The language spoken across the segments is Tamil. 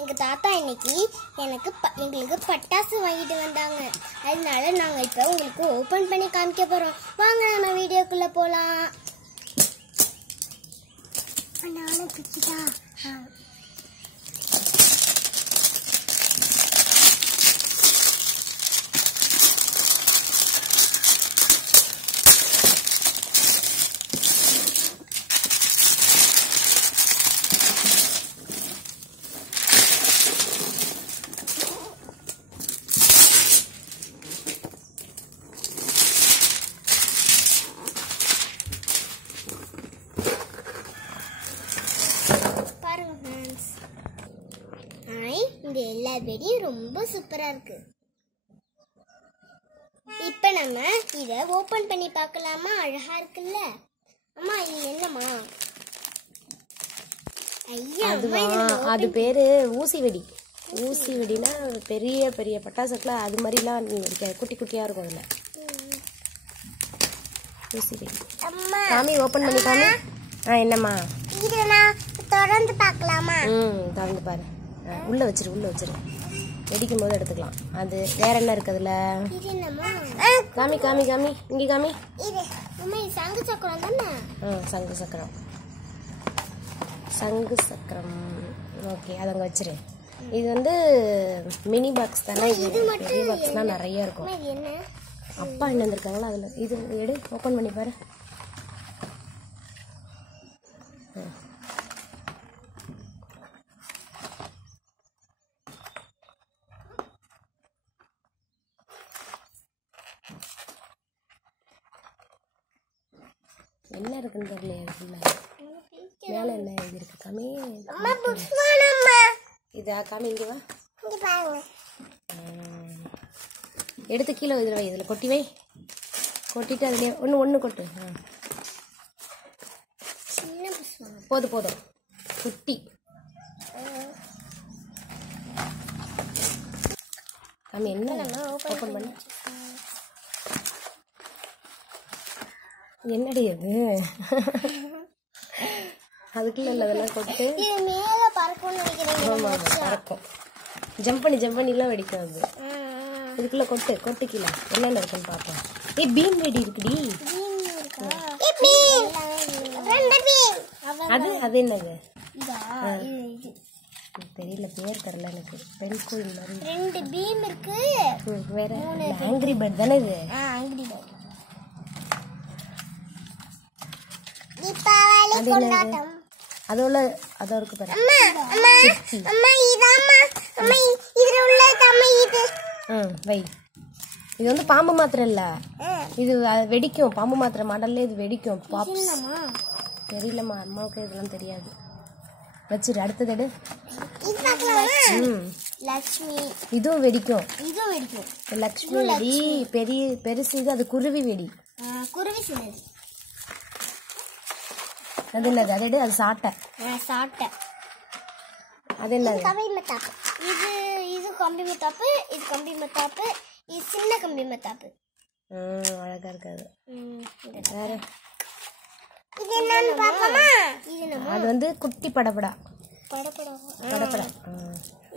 எங்க தாத்தா இன்னைக்கு எங்களுக்கு பட்டாசு வாங்கிட்டு வந்தாங்க. அதனால நாங்க இப்ப உங்களுக்கு ஓபன் பண்ணி காமிக்க போறோம். வாங்க நம்ம வீடியோக்குள்ள போலாம். நானும் பிச்சிட்டா. இந்த எல்லா வெடியும் ரொம்ப சூப்பரா இருக்கு. இப்ப நம்ம இத ஓபன் பண்ணி பார்க்கலாமா? அழகா இருக்குல்ல அம்மா. இது என்னம்மா? ஐயா அது பேரு ஊசி வெடி. ஊசி வெடினா பெரிய பெரிய பட்டாசுல அது மாதிரிலாம் நீ வெடிக்காது, குட்டி குட்டியா இருக்கும். அதுல ஊசி வெடி. சாமி ஓபன் பண்ணி காமி. என்னம்மா இது? நான் திறந்து பார்க்கலாமா? திறந்து பாரு. உள்ள வச்சிரு, உள்ள வச்சிரு. வெடிக்கும் போது எடுத்துக்கலாம். அது வேற என்ன இருக்கு அதுல? காமி காமி காமி, இங்க காமி. சங்கு சக்கரம் தானே? சங்கு சக்கரம், சங்கு சக்கரம். ஓகே, அதை அங்க வச்சிரு. இது வந்து மினி பாக்ஸ் தானே. மினி பாக்ஸ்னா நிறைய இருக்கும். அப்பா என்ன இருக்காங்களா அதுல. இது எடு, ஓபன் பண்ணி பாரு. என்ன இருக்குன்னு தெரியல. மேல என்ன இது இருக்கு காமி? இதா காமி, இங்க வா. எடுத்து கீழே இதுல வை. இதுல கொட்டி வை. கொட்டிட்டு அதுலயே ஒண்ணு கொட்டு. போதும் போதும், குட்டி. காமி என்ன ஓபன் பண்ண? என்னடி அது? அதுக்குள்ள இல்ல, அதெல்லாம் கொட்டு. மேல பறக்கும் நினைக்கிறேன். ஆமா, பறக்கும். ஜம்ப் பண்ணிலாம் வெடிக்கும் அது. இதுக்குள்ள கொட்டு கீழே. என்னென்ன இருக்குன்னு பாப்போம். பீம் வெடி இருக்குடி. அது என்னது? தெரியல, பேர் தெரியல எனக்கு. பென்சில் மாதிரி 2 பீம் இருக்கு. வேற ஆங்கிரி பேர்ட் தானே இது? Angry bird. தீபாவளி கொண்டாட்டம். அதோட இருக்கு பாரு. அம்மா இதாம்மா. அம்மா இதுல உள்ள தம்மி இது. வை. இது வந்து பாம்பு மாத்திரை இல்ல, இது வெடிக்கும். பாம்பு மாத்திரை மாடல்ல இது வெடிக்கும். பாப்ஸ் தெரியலம்மா, அம்மாவுக்கு இதெல்லாம் தெரியாது. வச்சிரு. அடுத்தது எடு. லட்சுமி. இதுவும் வெடிக்கும். லட்சுமி வெடி பெருசு. இது அது குருவி வெடி. குருவி சின்னது. அது என்னது? அது எடு. அது சாட்டை. அது என்னது? கம்பி மத்தாப்பு. இது கம்பி மத்தாப்பு. இது கம்பி மத்தாப்பு. இது சின்ன கம்பி மத்தாப்பு. அழகா இருக்காது. வேற இது என்னன்னு பாப்போமா? அது வந்து குட்டி படபடா.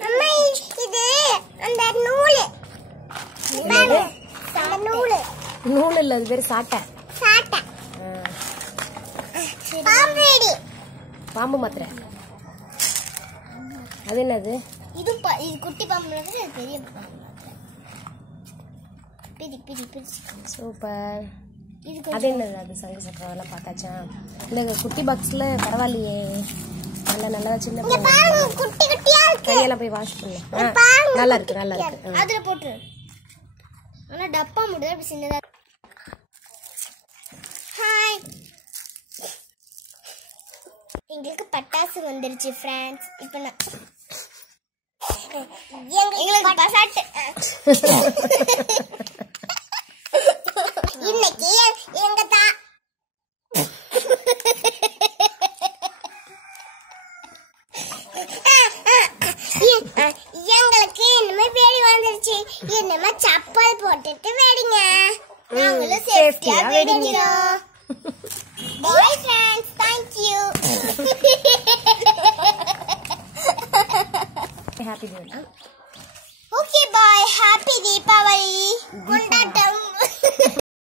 அம்மா இது அந்த நூல். நூல் இல்ல, அது பேரு சாட்டை. பாம்பு மாத்திரை. அது என்னது? இது குட்டி பாம்பு, பெரிய பாம்பு. சூப்பர். அது என்னது? அது சங்கு சக்கரம். எல்லாம் பார்த்தாச்சா? இல்ல குட்டி பாக்ஸ்ல பரவாயில்லையே. நல்லா சின்ன கையெல்லாம் போய் வாஷ் பண்ணு. நல்லா இருக்கு. அதுல போட்டு. ஆனா டப்பா முடியாது, அப்படி சின்னதா. ஹாய், எங்களுக்கு பட்டாசு வந்துருச்சு ஃப்ரெண்ட்ஸ். இப்போ எங்களுக்கு பசாட்டு இன்னைக்கு எங்க எங்களுக்கு இனிமே வேடி வந்துருச்சு. இனிமே சப்பல் போட்டுட்டு வேடிங்க. நாங்களும் சேஃப்டியா வேடிக்கிறோம். Bye friends, thank you. Happy Deepavali.